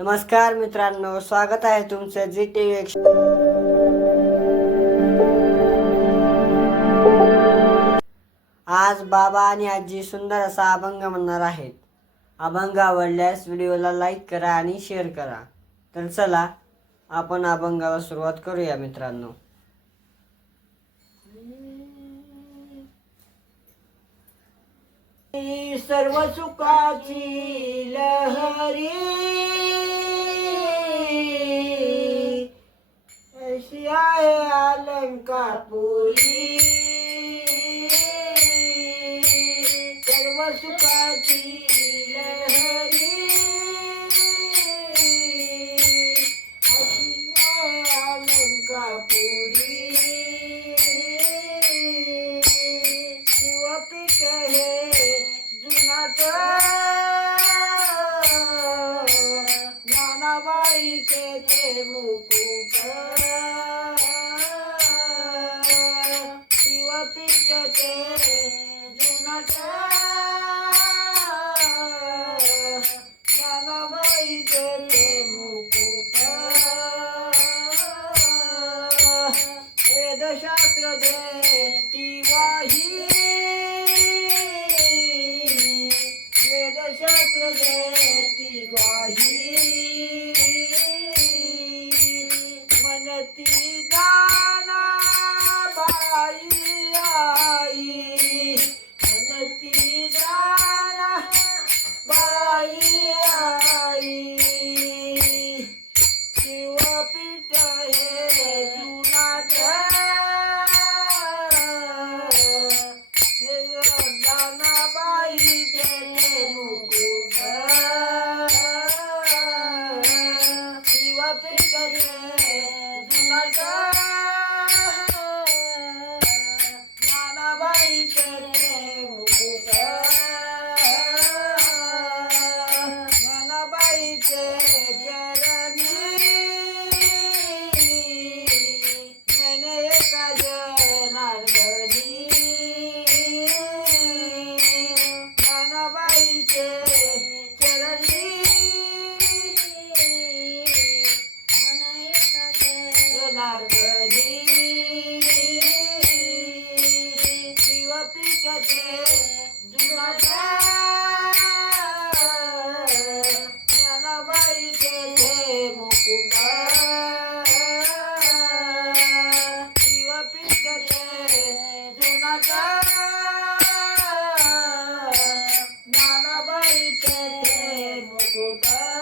नमस्कार मित्रांनो स्वागत आहे तुमचं जी टी व्ही आज बाबा आणि आजी सुंदर असा अभंग म्हणणार आहेत. अभंग आवडल्यास व्हिडिओला लाईक करा आणि शेअर करा. तर चला आपण अभंगाला सुरुवात करूया मित्रांनो. सर्व सुखाची लहरी em kapuri sarva supati lahari ajna em मनती दाना बाई आई. जनार्दनी शिवपीठचे जुनाट. ज्ञानाबाईचे ते मुकुट. शिवपीठचे जुनाट. ज्ञानाबाईचे ते मुकुट.